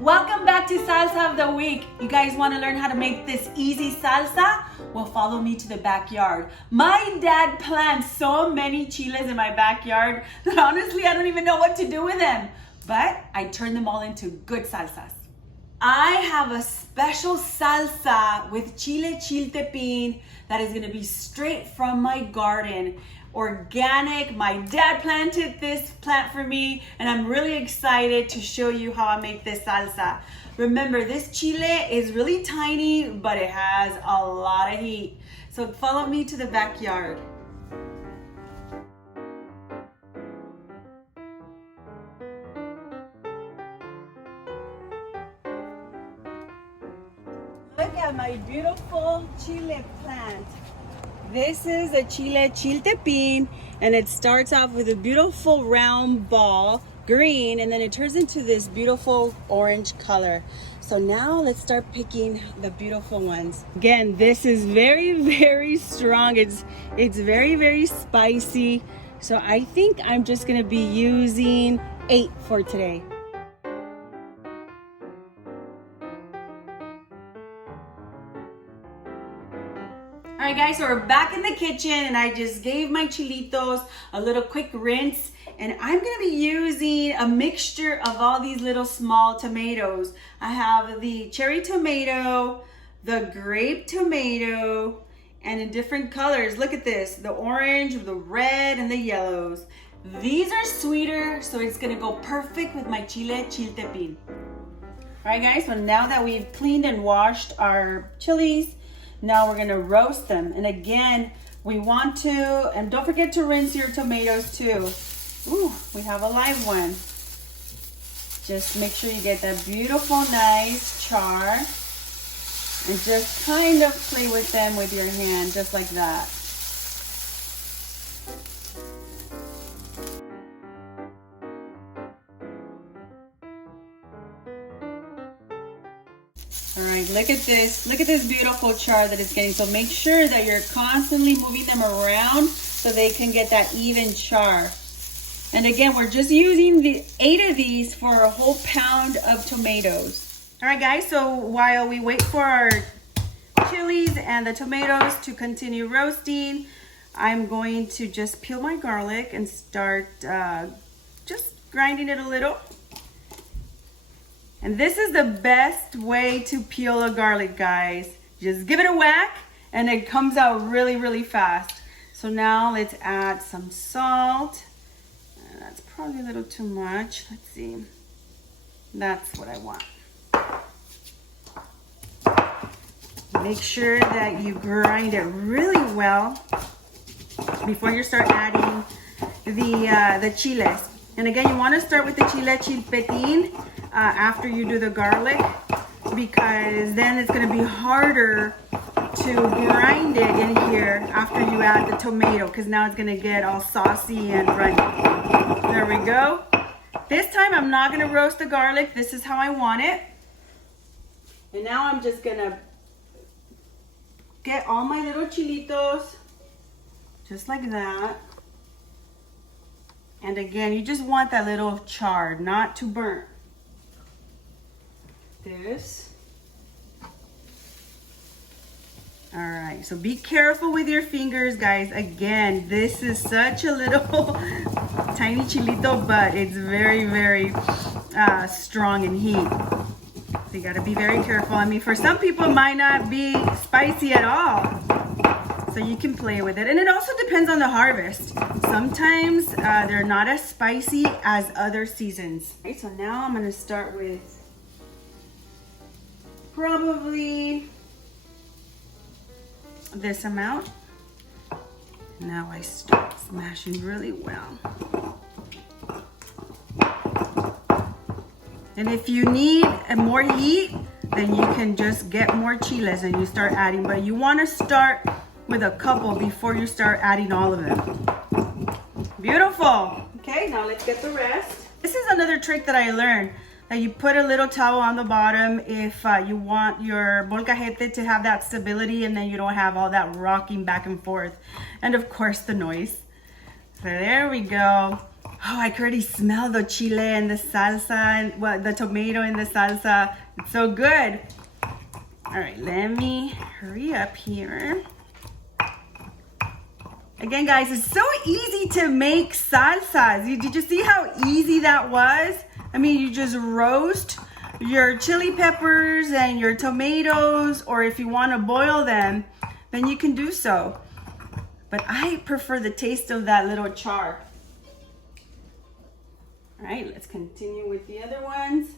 Welcome back to Salsa of the Week. You guys want to learn how to make this easy salsa? Well, follow me to the backyard. My dad plants so many chiles in my backyard that honestly I don't even know what to do with them. But I turn them all into good salsas. I have a special salsa with chile chiltepin that is going to be straight from my garden. Organic. My dad planted this plant for me and I'm really excited to show you how I make this salsa. Remember, this chile is really tiny, but it has a lot of heat. So follow me to the backyard. Look at my beautiful chile plant. This is a chile chiltepin, and it starts off with a beautiful round ball, green, and then it turns into this beautiful orange color. So now let's start picking the beautiful ones. Again, this is very, very strong. It's very, very spicy. So I think I'm just gonna be using 8 for today. All right guys, so we're back in the kitchen and I just gave my chilitos a little quick rinse, and I'm gonna be using a mixture of all these little small tomatoes. I have the cherry tomato, the grape tomato, and in different colors. Look at this, the orange, the red, and the yellows. These are sweeter, so it's gonna go perfect with my chile chiltepin. All right guys, so now that we've cleaned and washed our chilies, now we're gonna roast them. And again, we want to, and don't forget to rinse your tomatoes too. Ooh, we have a live one. Just make sure you get that beautiful, nice char. And just kind of play with them with your hand, just like that. All right, look at this beautiful char that it's getting. So make sure that you're constantly moving them around so they can get that even char. And again, we're just using the 8 of these for a whole pound of tomatoes. All right guys, so while we wait for our chilies and the tomatoes to continue roasting, I'm going to just peel my garlic and start just grinding it a little. And this is the best way to peel a garlic, guys. Just give it a whack and it comes out really, really fast. So now let's add some salt. That's probably a little too much. Let's see. That's what I want. Make sure that you grind it really well before you start adding the chiles. And again, you want to start with the chile chiltepin after you do the garlic, because then it's going to be harder to grind it in here after you add the tomato, because now it's going to get all saucy and runny. There we go. This time I'm not going to roast the garlic. This is how I want it. And now I'm just going to get all my little chilitos just like that. And again, you just want that little char, not too burnt. This. All right, so be careful with your fingers, guys. Again, this is such a little tiny chilito, but it's very, very strong in heat. So you gotta be very careful. I mean, for some people it might not be spicy at all. So you can play with it. And it also depends on the harvest. Sometimes they're not as spicy as other seasons. Okay, so now I'm gonna start with probably this amount. Now I start smashing really well. And if you need more heat, then you can just get more chiles and you start adding, but you wanna start with a couple before you start adding all of them. Beautiful. Okay, now let's get the rest. This is another trick that I learned, that you put a little towel on the bottom if you want your molcajete to have that stability, and then you don't have all that rocking back and forth. And of course the noise. So there we go. Oh, I can already smell the chile and the salsa and well, the tomato and the salsa. It's so good. All right, let me hurry up here. Again, guys, it's so easy to make salsas. Did you see how easy that was? I mean, you just roast your chili peppers and your tomatoes, or if you want to boil them, then you can do so. But I prefer the taste of that little char. All right, let's continue with the other ones.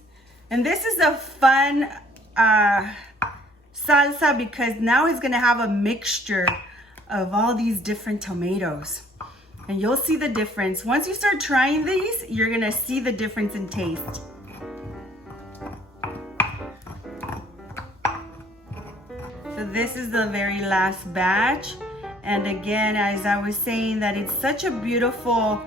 And this is a fun salsa because now it's gonna have a mixture of all these different tomatoes. And you'll see the difference. Once you start trying these, you're gonna see the difference in taste. So this is the very last batch. And again, as I was saying, that it's such a beautiful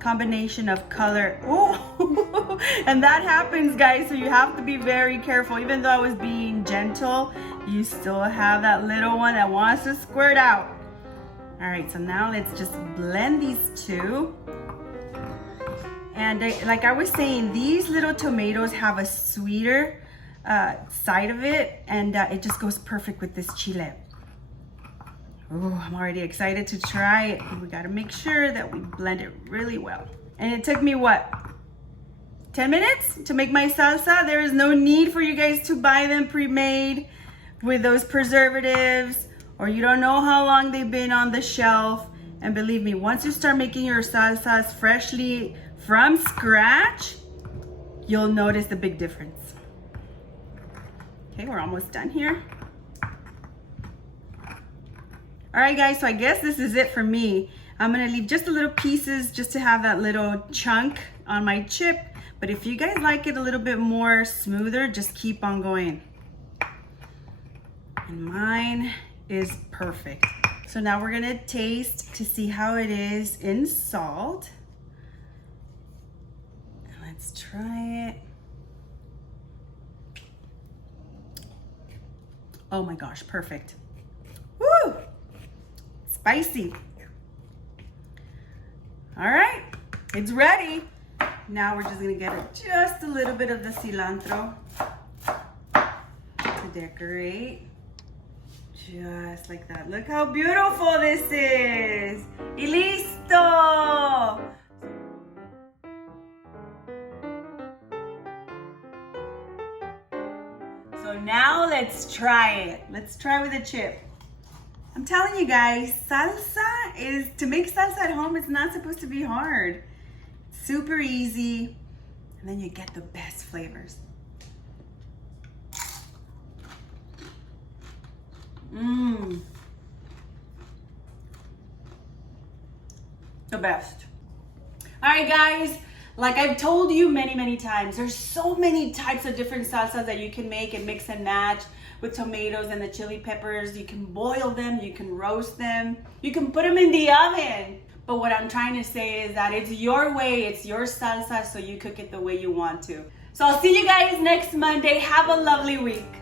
combination of color. Oh, and that happens, guys, so you have to be very careful. Even though I was being gentle, you still have that little one that wants to squirt out. All right, so now let's just blend these two. And like I was saying, these little tomatoes have a sweeter side of it, and it just goes perfect with this chile. Oh, I'm already excited to try it. We gotta make sure that we blend it really well. And it took me what? 10 minutes to make my salsa. There is no need for you guys to buy them pre-made with those preservatives, or you don't know how long they've been on the shelf. And believe me, once you start making your salsas freshly from scratch, you'll notice the big difference. Okay, we're almost done here. All right, guys, so I guess this is it for me. I'm gonna leave just a little pieces just to have that little chunk on my chip. But if you guys like it a little bit more smoother, just keep on going. And mine is perfect. So now we're gonna taste to see how it is in salt. Let's try it. Oh my gosh, perfect. Woo! Spicy. All right, it's ready. Now we're just gonna get just a little bit of the cilantro to decorate. Just like that. Look how beautiful this is. Y listo! So now let's try it. Let's try with a chip. I'm telling you guys, to make salsa at home, it's not supposed to be hard. It's super easy, and then you get the best flavors. The best. All right, guys, like I've told you many times, there's so many types of different salsas that you can make and mix and match with tomatoes and the chili peppers. You can boil them, you can roast them, you can put them in the oven. But what I'm trying to say is that it's your way, it's your salsa, so you cook it the way you want to. So I'll see you guys next Monday. Have a lovely week.